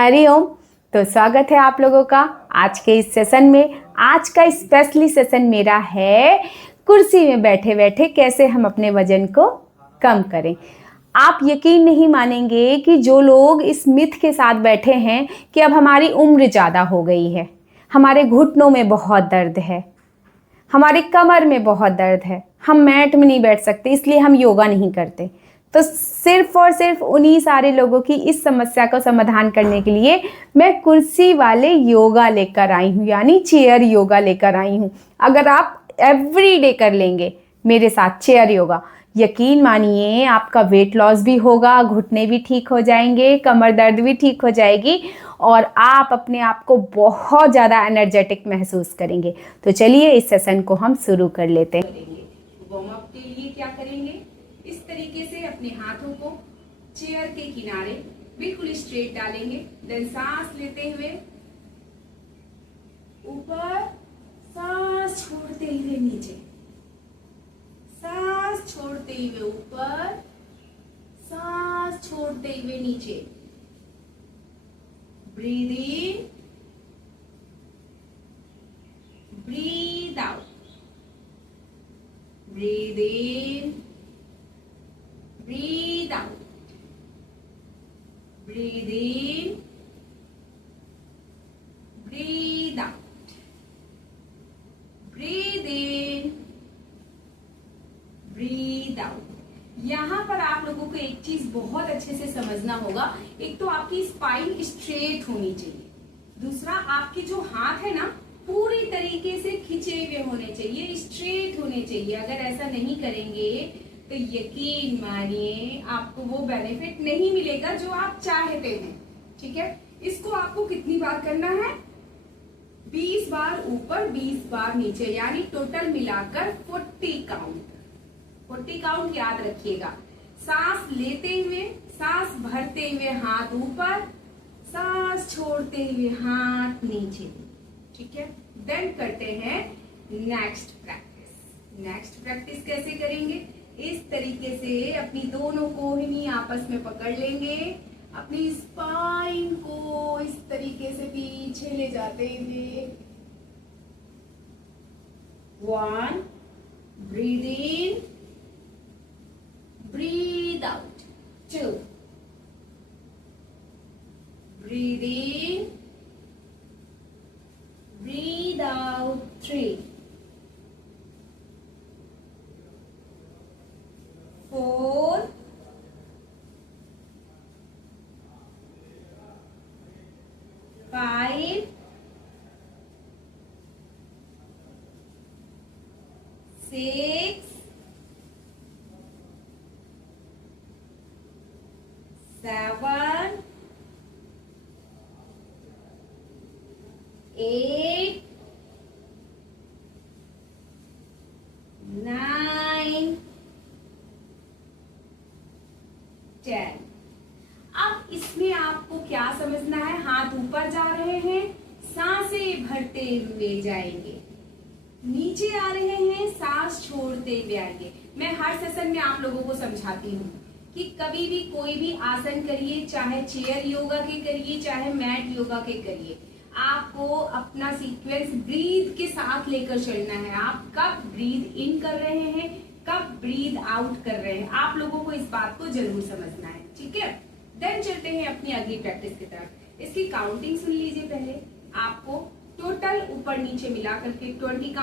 हरिओम। तो स्वागत है आप लोगों का आज के इस सेशन में। आज का स्पेशली सेशन मेरा है कुर्सी में बैठे बैठे कैसे हम अपने वजन को कम करें। आप यकीन नहीं मानेंगे कि जो लोग इस मिथ के साथ बैठे हैं कि अब हमारी उम्र ज़्यादा हो गई है, हमारे घुटनों में बहुत दर्द है, हमारी कमर में बहुत दर्द है, हम मैट में नहीं बैठ सकते इसलिए हम योगा नहीं करते, तो सिर्फ और सिर्फ उन्हीं सारे लोगों की इस समस्या का समाधान करने के लिए मैं कुर्सी वाले योगा लेकर आई हूँ, यानी चेयर योगा लेकर आई हूँ। अगर आप एवरीडे कर लेंगे मेरे साथ चेयर योगा, यकीन मानिए आपका वेट लॉस भी होगा, घुटने भी ठीक हो जाएंगे, कमर दर्द भी ठीक हो जाएगी और आप अपने आप को बहुत ज़्यादा एनर्जेटिक महसूस करेंगे। तो चलिए इस सेशन को हम शुरू कर लेते हैं। वार्म अप के लिए क्या करेंगे, इस तरीके से अपने हाथों को चेयर के किनारे बिल्कुल स्ट्रेट डालेंगे। देन सांस लेते हुए ऊपर, सांस छोड़ते हुए नीचे, सांस छोड़ते हुए ऊपर, सांस छोड़ते हुए नीचे। Breathe in, breathe out, breathe in, breathe out, breathe in, breathe out, breathe in, breathe out. यहाँ पर आप लोगों को एक चीज बहुत अच्छे से समझना होगा। एक तो आपकी स्पाइन स्ट्रेट होनी चाहिए, दूसरा आपके जो हाथ है ना पूरी तरीके से खिंचे हुए होने चाहिए, स्ट्रेट होने चाहिए। अगर ऐसा नहीं करेंगे तो यकीन मानिए आपको वो बेनिफिट नहीं मिलेगा जो आप चाहते हैं। ठीक है, इसको आपको कितनी बार करना है? 20 बार ऊपर, 20 बार नीचे, यानी टोटल मिलाकर 40 काउंट। 40 काउंट याद रखिएगा। सांस लेते हुए, सांस भरते हुए हाथ ऊपर, सांस छोड़ते हुए हाथ नीचे। ठीक है, देन करते हैं नेक्स्ट प्रैक्टिस। नेक्स्ट प्रैक्टिस कैसे करेंगे? इस तरीके से अपनी दोनों कोहनी आपस में पकड़ लेंगे, अपनी स्पाइन को इस तरीके से पीछे ले जाते हुए 1, breathe in, breathe out, 2, breathe in, breathe out, 3, 4, 5, 6, 7, 8, 9, 10। अब इसमें आपको क्या समझना है? हाथ ऊपर जा रहे हैं, सांसें भरते हुए जाएंगे, नीचे आ रहे हैं, सांस छोड़ते हुए आएंगे। मैं हर सेशन में आप लोगों को समझाती हूँ कि कभी भी कोई भी आसन करिए, चाहे चेयर योगा के करिए, चाहे मैट योगा के करिए, आपको अपना सीक्वेंस ब्रीथ के साथ लेकर चलना है। आप कब ब्रीथ इन कर रहे हैं, कब ब्रीथ आउट कर रहे हैं, आप लोगों को इस बात को जरूर समझना है। ठीक है, देन चलते हैं अपनी अगली प्रैक्टिस की तरफ। इसकी काउंटिंग सुन लीजिए। पहले आपको टोटल ऊपर नीचे मिला करके 20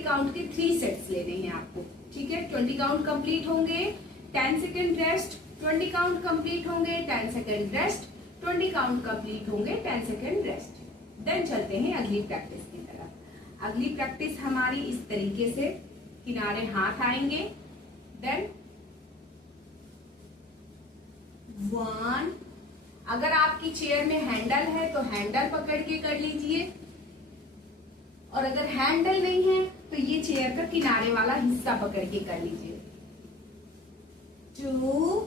काउंट के 3 सेट्स लेने हैं आपको। ठीक है, 20 काउंट कंप्लीट होंगे, 10 सेकेंड रेस्ट, 20 काउंट कंप्लीट होंगे, 10 सेकेंड रेस्ट, 20 काउंट कंप्लीट होंगे, 10 सेकेंड रेस्ट। देन चलते हैं अगली प्रैक्टिस की तरफ। अगली प्रैक्टिस हमारी इस तरीके से, किनारे हाथ आएंगे, देन 1। अगर आपकी चेयर में हैंडल है तो हैंडल पकड़ के कर लीजिए, और अगर हैंडल नहीं है तो ये चेयर का किनारे वाला हिस्सा पकड़ के कर लीजिए। 2,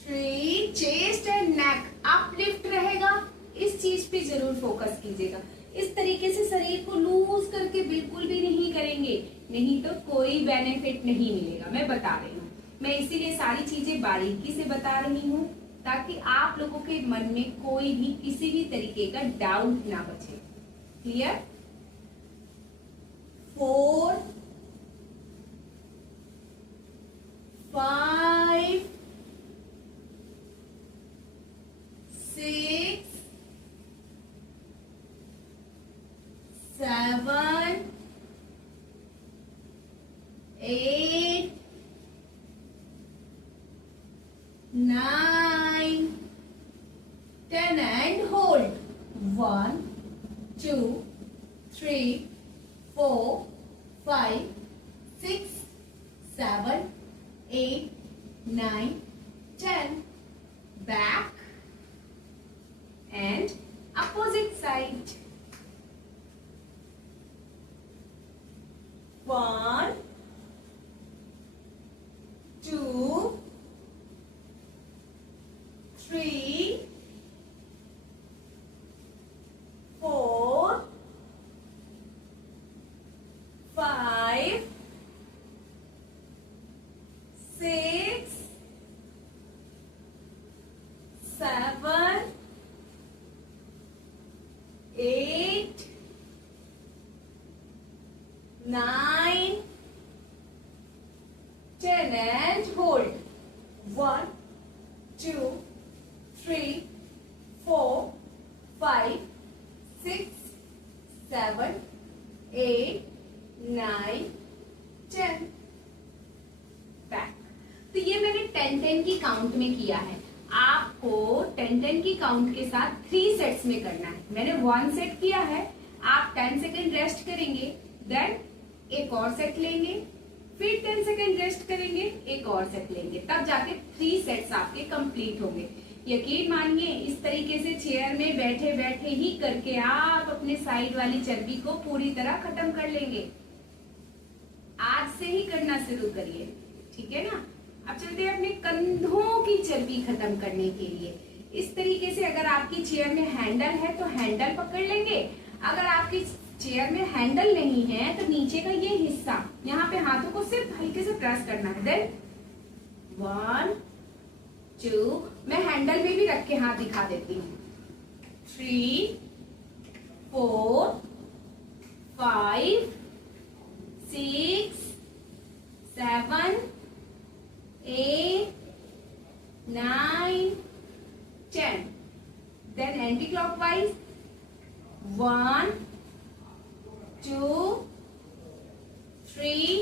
3, चेस्ट एंड नेक अपलिफ्ट रहेगा, इस चीज पे जरूर फोकस कीजिएगा। इस तरीके से शरीर को लूज करके बिल्कुल भी नहीं करेंगे, नहीं तो कोई बेनिफिट नहीं मिलेगा। मैं बता रही हूँ, मैं इसीलिए सारी चीजें बारीकी से बता रही हूँ ताकि आप लोगों के मन में कोई भी किसी भी तरीके का डाउट ना बचे। Clear? 4 5 6 7 8 9 10 and hold. 1 2 3 4 5 6 7 8 9 10. Back and opposite side. 1 2 3 4 5 6 7 8 9 10 and hold. 1 2 3 4 5 6 7 8 9 10. Back. तो ये मैंने 10-10 की काउंट में किया है। आपको 10-10 की काउंट के साथ 3 सेट्स में करना है। मैंने 1 सेट किया है, आप 10 सेकेंड रेस्ट करेंगे, देन एक और सेट लेंगे, फिर 10 सेकेंड रेस्ट करेंगे, एक और सेट लेंगे, तब जाके 3 सेट्स आपके कंप्लीट होंगे। यकीन मानिए, इस तरीके से चेयर में बैठे बैठे ही करके आप अपने साइड वाली चर्बी को पूरी तरह खत्म कर लेंगे। आज से ही करना शुरू करिए, ठीक है ना? अब चलते हैं अपने कंधों की चर्बी खत्म करने के लिए। इस तरीके से अगर आपकी चेयर में हैंडल है तो हैंडल पकड़ लेंगे, अगर आपकी चेयर में हैंडल नहीं है तो नीचे का ये हिस्सा, यहाँ पे हाथों को सिर्फ हल्के से प्रेस करना है। देन 1 2, मैं हैंडल में भी रख के हाथ दिखा देती हूँ। 3 4 5 6 7 8 9 10. Then anti-clockwise. 1 2 3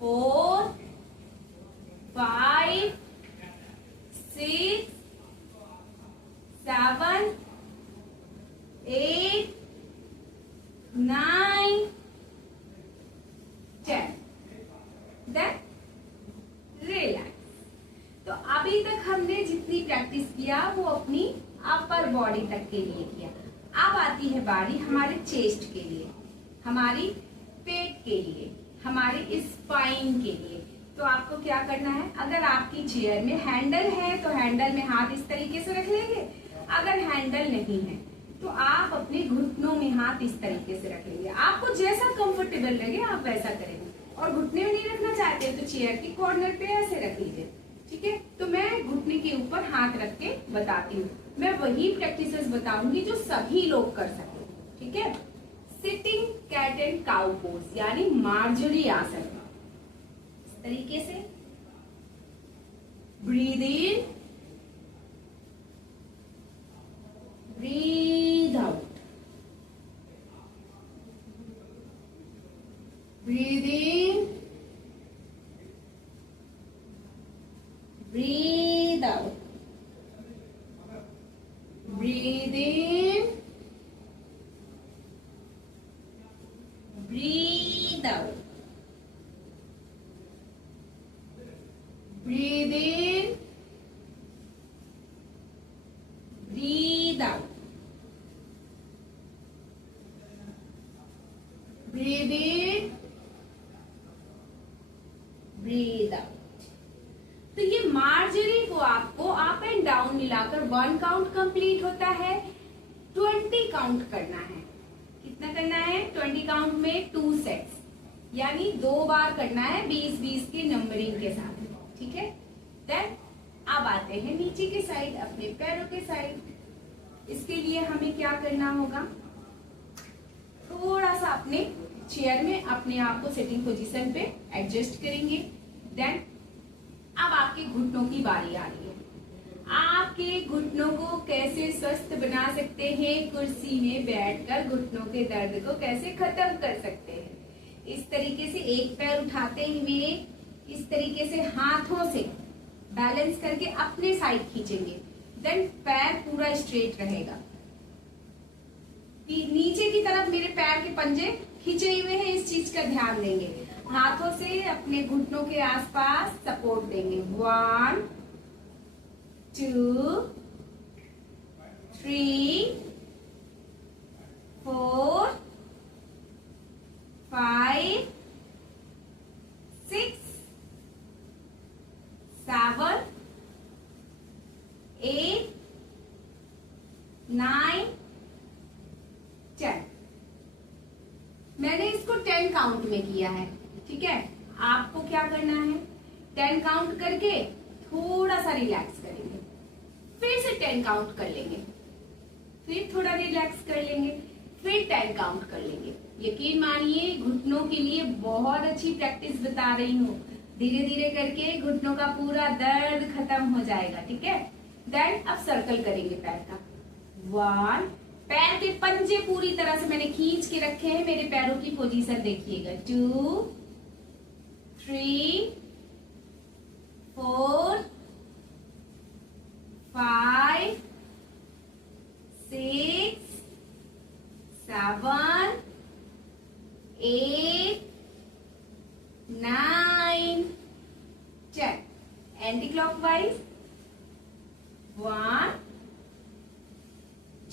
4 5 6 7 8 9 10. Then relax. तो अभी तक हमने जितनी प्रैक्टिस किया वो अपनी अपर बॉडी तक के लिए किया। अब आती है बारी हमारे चेस्ट के लिए, हमारी पेट के लिए, हमारी स्पाइन के लिए। तो आपको क्या करना है, अगर आपकी चेयर में हैंडल है तो हैंडल में हाथ इस तरीके से रख लेंगे, अगर हैंडल नहीं है तो आप अपने घुटनों में हाथ इस तरीके से रख लेंगे। आपको जैसा कंफर्टेबल लगे आप वैसा करेंगे। और घुटने में नहीं रखना चाहते तो चेयर की कॉर्नर पे ऐसे रख लीजिए, ठीक है? तो मैं घुटने के ऊपर हाथ रख के बताती हूँ। मैं वही प्रैक्टिसेस बताऊंगी जो सभी लोग कर सके, ठीक है? Sitting cat and cow pose यानी मार्जरी आसन। इस तरीके से breathe in, breathe out, breathe in, breathe out, breathe in, breathe out, breathe in, breathe out, breathe in, breathe out। तो ये मार्जरी को आपको अप एंड डाउन मिलाकर 1 काउंट कंप्लीट होता है, 20 काउंट करना है। कितना करना है? 20 काउंट में 2 सेट्स, यानी 2 बार करना है 20-20 की नंबरिंग के साथ, ठीक है? देन अब आते हैं नीचे के साइड, अपने पैरों के साइड। इसके लिए हमें क्या करना होगा, थोड़ा सा अपने चेयर में अपने आप को सेटिंग पोजीशन पे एडजस्ट करेंगे। देन अब आपके घुटनों की बारी आ रही है। आपके घुटनों को कैसे स्वस्थ बना सकते हैं, कुर्सी में बैठकर घुटनों के दर्द को कैसे खत्म कर सकते हैं। इस तरीके से एक पैर उठाते हुए इस तरीके से हाथों से बैलेंस करके अपने साइड खींचेंगे। देन पैर पूरा स्ट्रेट रहेगा। नीचे की तरफ मेरे पैर के पंजे खींचे हुए हैं, इस चीज का ध्यान देंगे। हाथों से अपने घुटनों के आसपास सपोर्ट देंगे। 1 2 3 4 5 6 7 8 9 10। मैंने इसको 10 काउंट में किया है, ठीक है। आपको क्या करना है, 10 काउंट करके थोड़ा सा रिलैक्स करेंगे, फिर से 10 काउंट कर लेंगे, फिर थोड़ा रिलैक्स कर लेंगे, फिर 10 काउंट कर लेंगे। यकीन मानिए घुटनों के लिए बहुत अच्छी प्रैक्टिस बता रही हूँ। धीरे धीरे करके घुटनों का पूरा दर्द खत्म हो जाएगा, ठीक है। देन अब सर्कल करेंगे पैर का। 1, पैर के पंजे पूरी तरह से मैंने खींच के रखे हैं, मेरे पैरों की पोजीशन देखिएगा। 2 3 4 5 6 7 8 9 10। Anti clockwise 1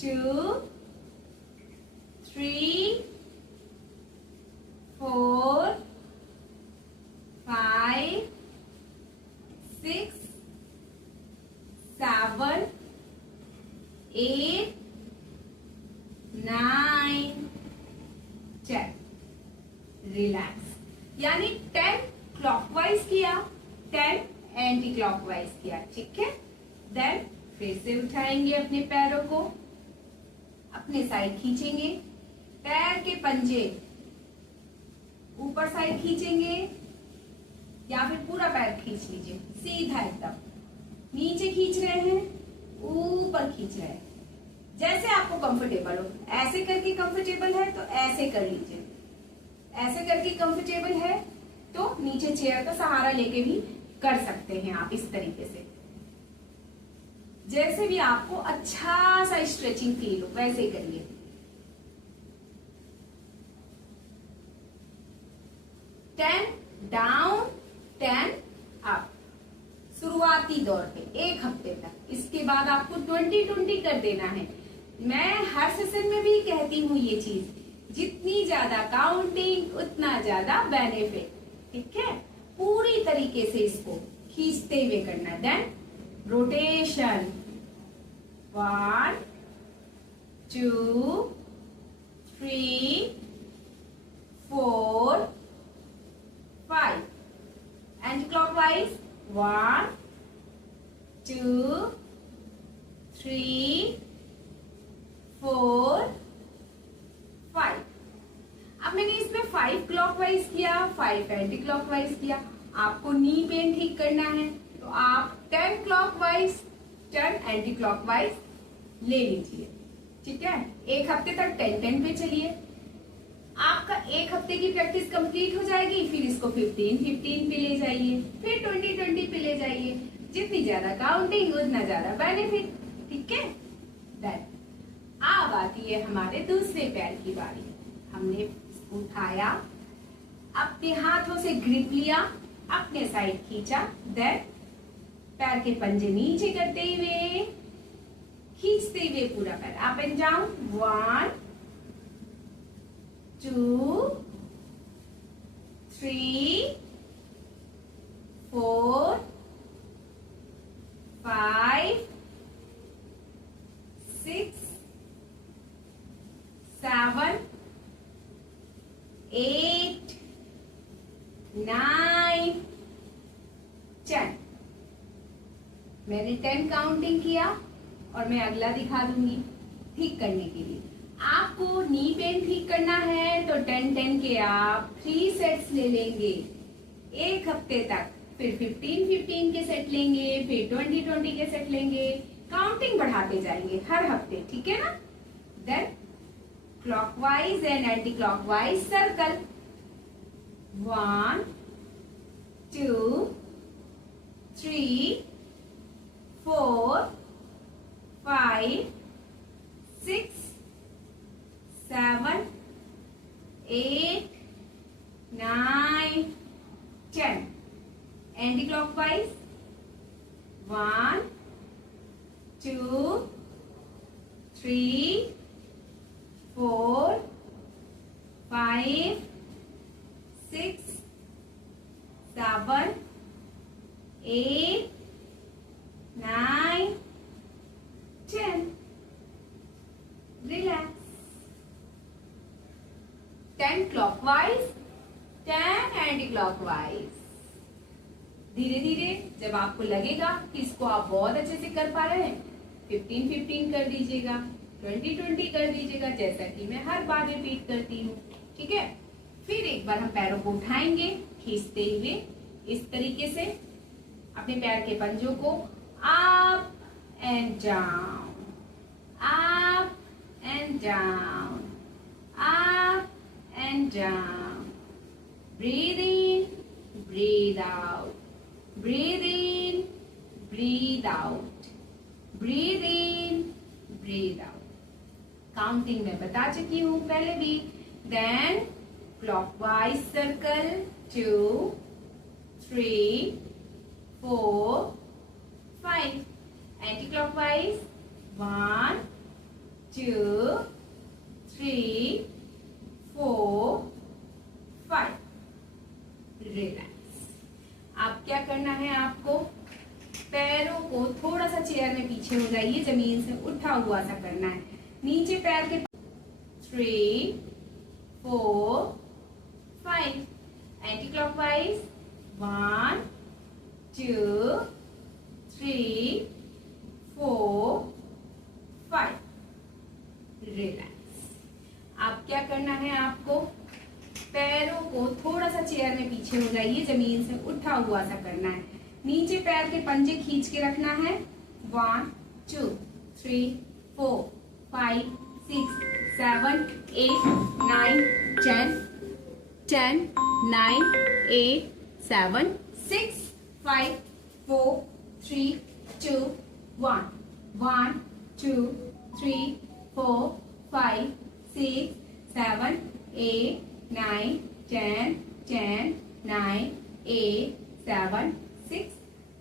2 3 4 5 6 7 8 9 10। रिलैक्स, यानी 10 क्लॉकवाइज किया, 10 एंटी क्लॉकवाइज किया, ठीक है। देन फिर से उठाएंगे अपने पैरों को, अपने साइड खींचेंगे, पैर के पंजे ऊपर साइड खींचेंगे या फिर पूरा पैर खींच लीजिए सीधा एकदम। नीचे खींच रहे हैं, ऊपर खींच रहे हैं, जैसे आपको कंफर्टेबल हो। ऐसे करके कंफर्टेबल है तो ऐसे कर लीजिए, ऐसे करके कंफर्टेबल है तो नीचे चेयर का सहारा लेके भी कर सकते हैं आप। इस तरीके से जैसे भी आपको अच्छा सा स्ट्रेचिंग फील हो वैसे करिए। डाउन 10 अप, शुरुआती दौर पे 1 हफ्ते तक। इसके बाद आपको 20-20 कर देना है। मैं हर सेशन में भी कहती हूँ ये चीज, जितनी ज्यादा काउंटिंग उतना ज्यादा बेनिफिट, ठीक है। पूरी तरीके से इसको खींचते हुए करना। Then rotation 1 2 3 4 5। Anticlockwise 1 2 3 4 5। अब मैंने इसमें 5 क्लॉकवाइज किया, 5 एंटी क्लॉकवाइज किया। आपको नी पेन ठीक करना है तो आप 10 क्लॉकवाइज 10 एंटी क्लॉकवाइज ले लीजिए, ठीक है। 1 हफ्ते तक 10-10 पे चलिए। आपका 1 हफ्ते की प्रैक्टिस कंप्लीट हो जाएगी, फिर इसको 15-15 पे ले जाइए, फिर 20-20 पे ले जाइए। जितनी ज्यादा काउंटिंग उतना ज्यादा बेनिफिट, ठीक है। देन अब आती है हमारे दूसरे पैर की बारी। हमने उठाया, अपने हाथों से ग्रिप लिया, अपने साइड खींचा, देन पैर के पंजे नीचे करते हुए खींचते हुए पूरा पैर अप एंड डाउन। 1 2 3 4 5 6 7 8 9 10। मैंने 10 काउंटिंग किया और मैं अगला दिखा दूंगी ठीक करने के लिए। आपको नी पेन ठीक करना है तो 10-10 के आप 3 सेट्स ले लेंगे एक हफ्ते तक, फिर 15-15 के सेट लेंगे, फिर 20-20 के सेट लेंगे, काउंटिंग बढ़ाते जाएंगे हर हफ्ते, ठीक है ना। Then clockwise and anticlockwise circle, 1 2 3 4 5 6 7 8 9 10, anti clockwise 1 2 3 4 5 6 7 8 9 10, relax. 10 clockwise 10 anti clockwise. धीरे धीरे जब आपको लगेगा कि इसको आप बहुत अच्छे से कर पा रहे हैं, 15-15 कर दीजिएगा, 20-20 कर दीजिएगा, जैसा कि मैं हर बार रिपीट करती हूँ, ठीक है। फिर एक बार हम पैरों को उठाएंगे खींचते हुए इस तरीके से, अपने पैर के पंजों को up and down, up and down, up and down, breathe in, breathe out, breathe in, breathe out, breathe in, breathe out। Counting में बता चुकी हूं पहले भी। Then clockwise circle 2 3 4 5, anticlockwise 1 2 3 4 5, relax. अब क्या करना है, आपको पैरों को थोड़ा सा चेयर में पीछे हो जाइए, जमीन से उठा हुआ सा करना है, नीचे पैर के 3 4 5, एंटी क्लॉकवाइज 1 2 3 4 5, रिलैक्स। अब क्या करना है, आपको पैरों को थोड़ा सा चेयर में पीछे हो जाइए, जमीन से उठा हुआ सा करना है, नीचे पैर के पंजे खींच के रखना है। 1 2 3 4 5 6 7 8 9 10, 10 9 8 7 6 5 4 3 2 1, 1 2 3 4 5 6 7 8 9 10 10 9 8 7 6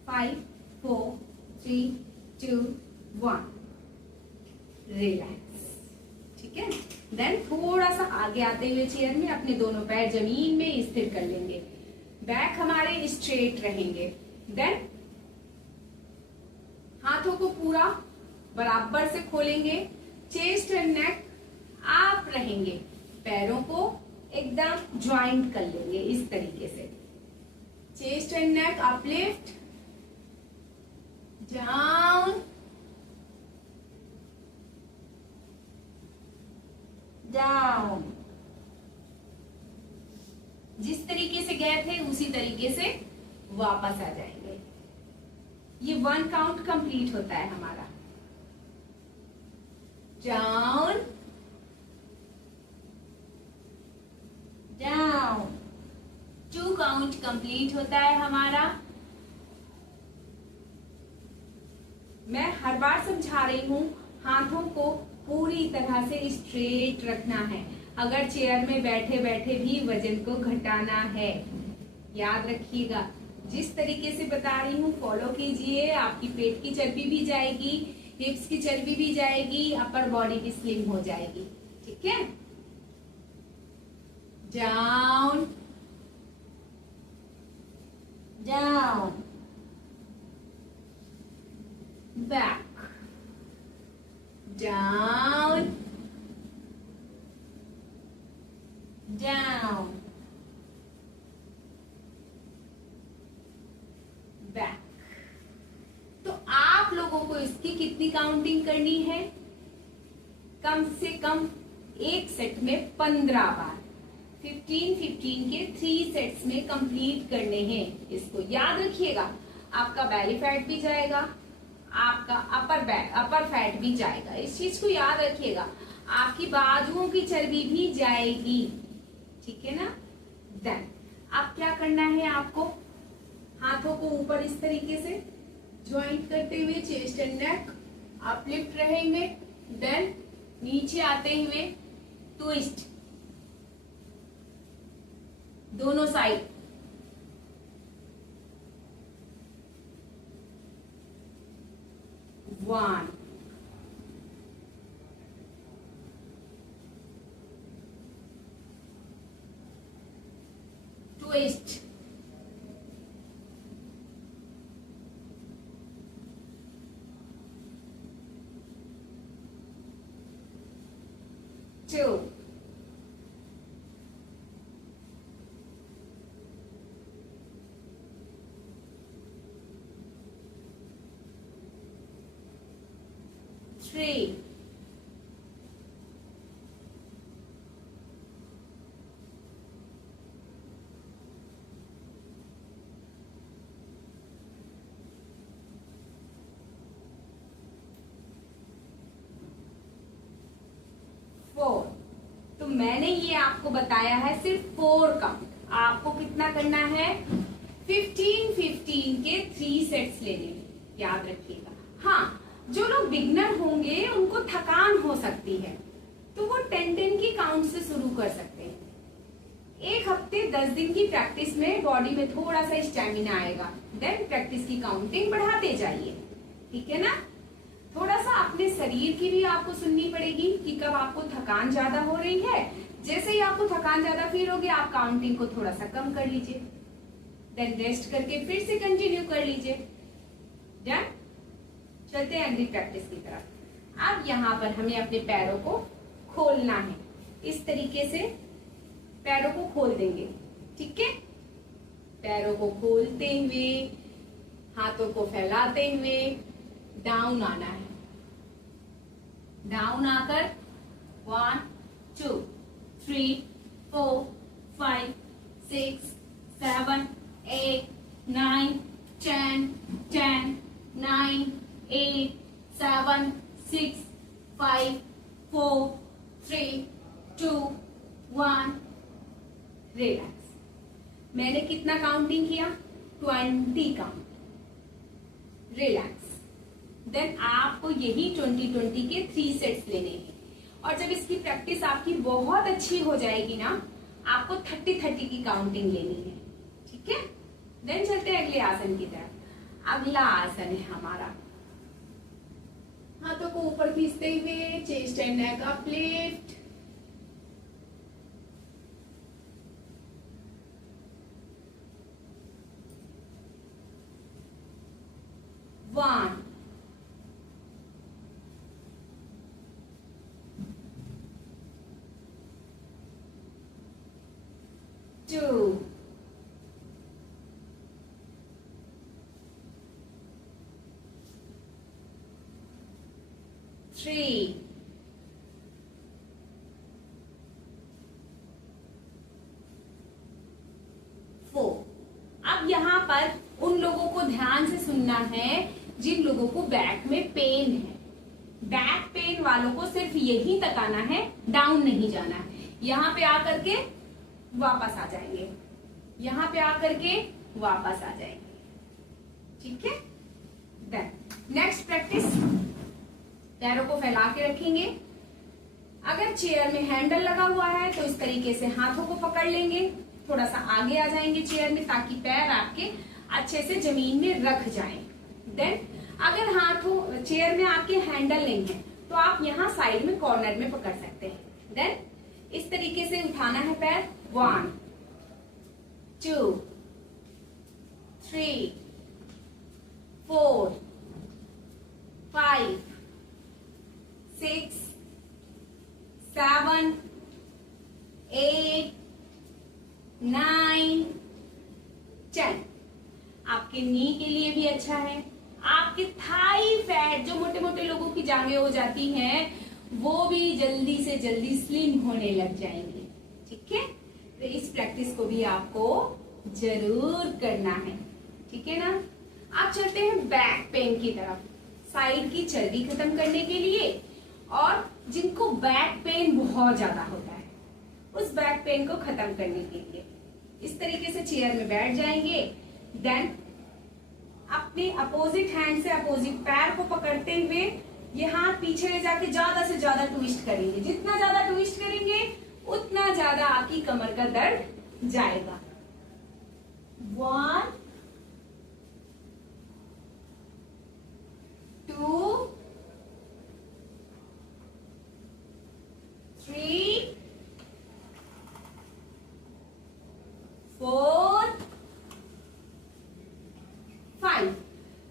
5 4 3 2 1, रिलैक्स, ठीक है। देन थोड़ा सा आगे आते हुए चेयर में अपने दोनों पैर जमीन में स्थिर कर लेंगे, बैक हमारे स्ट्रेट रहेंगे। देन हाथों को पूरा बराबर से खोलेंगे, चेस्ट एंड नेक आप रहेंगे, पैरों को एकदम ज्वाइंट कर लेंगे इस तरीके से, chest and neck uplift down down. जिस तरीके से गए थे उसी तरीके से वापस आ जाएंगे। ये 1 काउंट कंप्लीट होता है हमारा। डाउन डाउन, 2 काउंट कंप्लीट होता है हमारा। मैं हर बार समझा रही हूं, हाथों को पूरी तरह से स्ट्रेट रखना है। अगर चेयर में बैठे बैठे भी वजन को घटाना है, याद रखिएगा, जिस तरीके से बता रही हूँ फॉलो कीजिए। आपकी पेट की चर्बी भी जाएगी, हिप्स की चर्बी भी जाएगी, अपर बॉडी भी स्लिम हो जाएगी, ठीक है। Down down, back down down, back। तो आप तो इसकी कितनी काउंटिंग करनी है? कम से कम एक सेट में 15 बार 15-15 के 3 सेट्स में कंप्लीट करने हैं। इसको याद रखिएगा। आपका बेली फैट भी जाएगा, आपका अपर फैट भी जाएगा। इस चीज को याद रखिएगा। आपकी बाजुओं की चर्बी भी जाएगी, ठीक है ना। देन अब क्या करना है आपको? हाथों को ऊपर इस तरीके से ज्वाइंट करते हुए चेस्ट एंड नेक अपलिफ्ट रहेंगे। देन नीचे आते हुए ट्विस्ट दोनों side. One, twist, two, three, four. तो मैंने ये आपको बताया है सिर्फ 4 काउंट। आपको कितना करना है? 15-15 के 3 सेट्स लेने हैं, याद रखिएगा। हाँ, जो लोग बिगनर होंगे उनको थकान हो सकती है, तो वो 10-10 की काउंट से शुरू कर सकते हैं। एक हफ्ते 10 दिन की प्रैक्टिस में बॉडी में थोड़ा सा स्टैमिना आएगा। देन प्रैक्टिस की काउंटिंग बढ़ाते जाइए, ठीक है ना। थोड़ा सा अपने शरीर की भी आपको सुननी पड़ेगी कि कब आपको थकान ज्यादा हो रही है। जैसे ही आपको थकान ज्यादा फील होगी, आप काउंटिंग को थोड़ा सा कम कर लीजिए। देन रेस्ट करके फिर से कंटिन्यू कर लीजिए। डन। चलते हैं अगली प्रैक्टिस की तरफ। अब यहाँ पर हमें अपने पैरों को खोलना है। इस तरीके से पैरों को खोल देंगे, ठीक है। पैरों को खोलते हुए, हाथों को फैलाते हुए डाउन आना है। डाउन आकर 1 2 3 4 5 6 7 8 9 10 10 9 8 7 6 5 4 3 2 1। रिलैक्स। मैंने कितना काउंटिंग किया? 20 काउंट। रिलैक्स। देन आपको यही 20-20 के 3 सेट्स लेने हैं। और जब इसकी प्रैक्टिस आपकी बहुत अच्छी हो जाएगी ना, आपको 30-30 की काउंटिंग लेनी है, ठीक है। देन चलते हैं अगले आसन की तरफ। अगला आसन है हमारा, हाथों को ऊपर खींचते हुए chest and neck uplift. One, two, three, four. अब यहाँ पर उन लोगों को ध्यान से सुनना है जिन लोगों को बैक में पेन है। बैक पेन वालों को सिर्फ यही तक आना है, डाउन नहीं जाना है। यहाँ पे आकर के वापस आ जाएंगे, यहाँ पे आकर के वापस आ जाएंगे, ठीक है। देन नेक्स्ट प्रैक्टिस, पैरों को फैला के रखेंगे। अगर चेयर में हैंडल लगा हुआ है तो इस तरीके से हाथों को पकड़ लेंगे, थोड़ा सा आगे आ जाएंगे चेयर में, ताकि पैर आपके अच्छे से जमीन में रख जाएं। देन अगर हाथों चेयर में आपके हैंडल नहीं है तो आप यहाँ साइड में कॉर्नर में पकड़ सकते हैं। देन इस तरीके से उठाना है पैर। 1 2 3 4 5 6 7 8 9 10। आपके नी के लिए भी अच्छा है। आपके थाई फैट जो जांघें हो जाती हैं वो भी जल्दी से जल्दी स्लिम होने लग जाएंगी। ठीक है, तो इस प्रैक्टिस को भी आपको जरूर करना है। ठीक है ना। आप चलते हैं बैक पेन की तरफ, साइड की चर्बी खत्म करने के लिए। और जिनको बैक पेन बहुत ज्यादा होता है उस बैक पेन को खत्म करने के लिए इस तरीके से चेयर में बैठ जाएंगे। देन अपने अपोजिट हैंड से अपोजिट पैर को पकड़ते हुए ये हाथ पीछे ले जाके ज्यादा से ज्यादा ट्विस्ट करेंगे। जितना ज्यादा ट्विस्ट करेंगे उतना ज्यादा आपकी कमर का दर्द जाएगा। 1 2 3 4 5।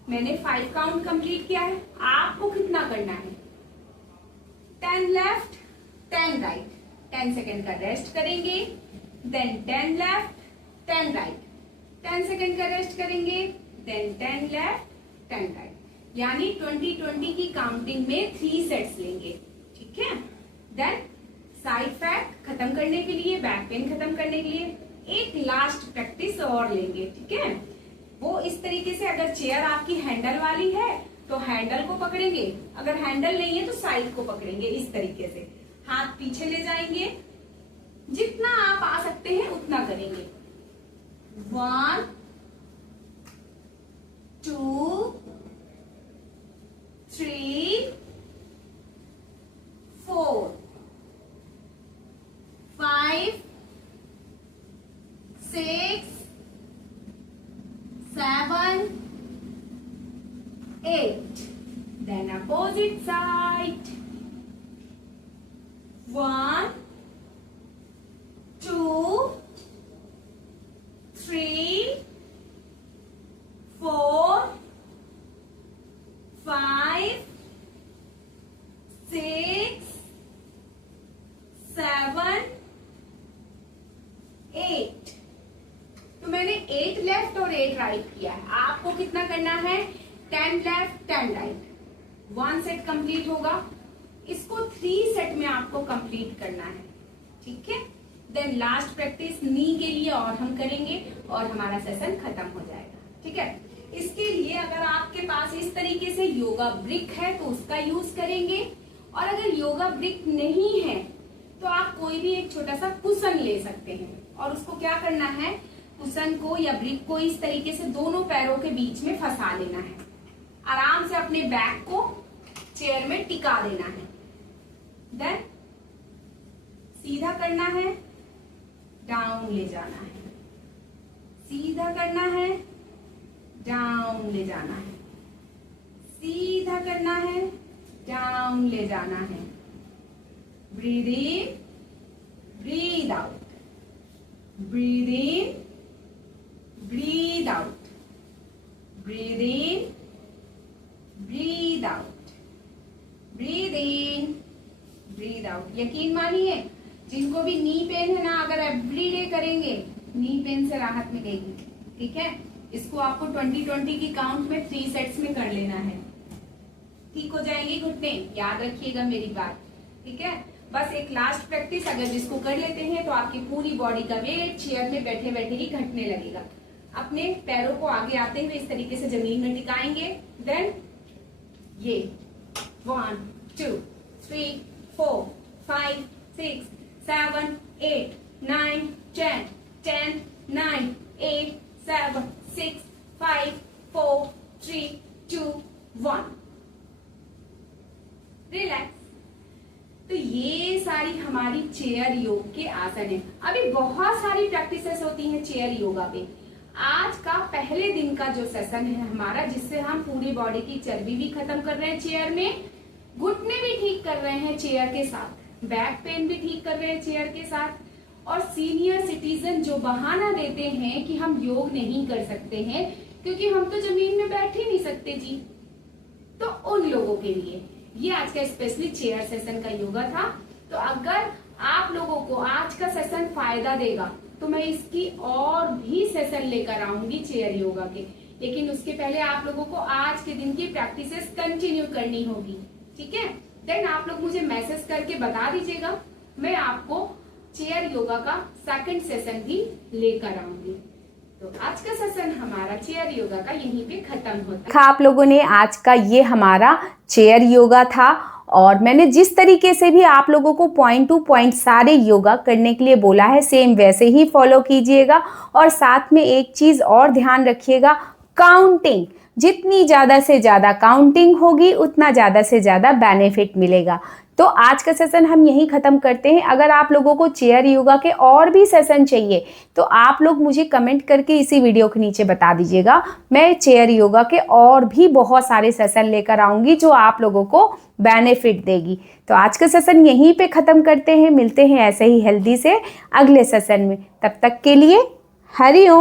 मैंने 5 काउंट कंप्लीट किया है। आपको कितना करना है? 10 लेफ्ट 10 राइट, 10 सेकेंड का रेस्ट करेंगे। देन 10 लेफ्ट 10 राइट, 10 सेकेंड का रेस्ट करेंगे। देन 10 लेफ्ट 10 राइट, यानी 20-20 की काउंटिंग में 3 सेट्स लेंगे। ठीक है। देन साइड फैट खत्म करने के लिए, बैक पेन खत्म करने के लिए एक लास्ट प्रैक्टिस और लेंगे। ठीक है, वो इस तरीके से, अगर चेयर आपकी हैंडल वाली है तो हैंडल को पकड़ेंगे, अगर हैंडल नहीं है तो साइड को पकड़ेंगे। इस तरीके से हाथ पीछे ले जाएंगे, जितना आप आ सकते हैं उतना करेंगे। 1 2 3 4 5 6 7 8। Then opposite side. 1 2 3 4 5 6 7 8। तो मैंने 8 लेफ्ट और 8 राइट किया है। आपको कितना करना है? 10 लेफ्ट 10 राइट, 1 सेट कंप्लीट होगा। इसको 3 सेट में आपको कंप्लीट करना है। ठीक है। देन लास्ट प्रैक्टिस नी के लिए और हम करेंगे और हमारा सेशन खत्म हो जाएगा। ठीक है। इसके लिए अगर आपके पास इस तरीके से योगा ब्रिक है तो उसका यूज करेंगे, और अगर योगा ब्रिक नहीं है तो आप कोई भी एक छोटा सा कुशन ले सकते हैं। और उसको क्या करना है, कुशन को या ब्रिक को इस तरीके से दोनों पैरों के बीच में फंसा लेना है। आराम से अपने बैक को चेयर में टिका देना है। देन सीधा करना है, डाउन ले जाना है, सीधा करना है, डाउन ले जाना है, सीधा करना है, डाउन ले जाना है। Breathe in, breathe out, breathe in, breathe out, breathe in, breathe out, breathe in, breathe out. यकीन मानिए जिनको भी नी पेन है ना, अगर एवरीडे करेंगे नी पेन से राहत मिलेगी। ठीक है। इसको आपको 20-20 की काउंट में 3 सेट्स में कर लेना है। ठीक हो जाएंगे घुटने, याद रखिएगा मेरी बात। ठीक है। बस एक लास्ट प्रैक्टिस अगर जिसको कर लेते हैं तो आपकी पूरी बॉडी का वेट चेयर में बैठे बैठे ही घटने लगेगा। अपने पैरों को आगे आते हुए इस तरीके से जमीन में टिकाएंगे। देन ये 1 2 3 4 5 6 7 8 9 10 10 9 8 7 6 5 4 3 2 1। रिलैक्स। तो ये सारी हमारी चेयर योग के आसन है। अभी बहुत सारी प्रैक्टिसेस होती हैं चेयर योगा पे। आज का पहले दिन का जो सेशन है हमारा, जिससे हम पूरी बॉडी की चर्बी भी खत्म कर रहे हैं चेयर में, घुटने भी ठीक कर रहे हैं चेयर के साथ, बैक पेन भी ठीक कर रहे हैं चेयर के साथ, और सीनियर सिटीजन जो बहाना देते हैं कि हम योग नहीं कर सकते हैं क्योंकि हम तो जमीन में बैठ ही नहीं सकते जी, तो उन लोगों के लिए ये आज का स्पेशली चेयर सेशन का योगा था। तो अगर आप लोगों को आज का सेशन फायदा देगा तो मैं इसकी और भी सेशन लेकर आऊंगी चेयर योगा के, लेकिन उसके पहले आप लोगों को आज के दिन की प्रैक्टिसेस कंटिन्यू करनी होगी। ठीक है। देन आप लोग मुझे मैसेज करके बता दीजिएगा, मैं आपको चेयर योगा का सेकंड सेशन भी लेकर आऊंगी। तो आज का सेशन हमारा चेयर योगा का यहीं पे खत्म होता है। आप लोगों ने आज का ये हमारा चेयर योगा था, और मैंने जिस तरीके से भी आप लोगों को पॉइंट टू पॉइंट सारे योगा करने के लिए बोला है, सेम वैसे ही फॉलो कीजिएगा। और साथ में एक चीज़ और ध्यान रखिएगा, काउंटिंग। जितनी ज़्यादा से ज़्यादा काउंटिंग होगी उतना ज़्यादा से ज़्यादा बेनिफिट मिलेगा। तो आज का सेशन हम यहीं ख़त्म करते हैं। अगर आप लोगों को चेयर योगा के और भी सेशन चाहिए तो आप लोग मुझे कमेंट करके इसी वीडियो के नीचे बता दीजिएगा। मैं चेयर योगा के और भी बहुत सारे सेशन लेकर आऊँगी जो आप लोगों को बेनिफिट देगी। तो आज का सेशन यहीं पे ख़त्म करते हैं। मिलते हैं ऐसे ही हेल्दी से अगले सेशन में। तब तक के लिए हरि ओम।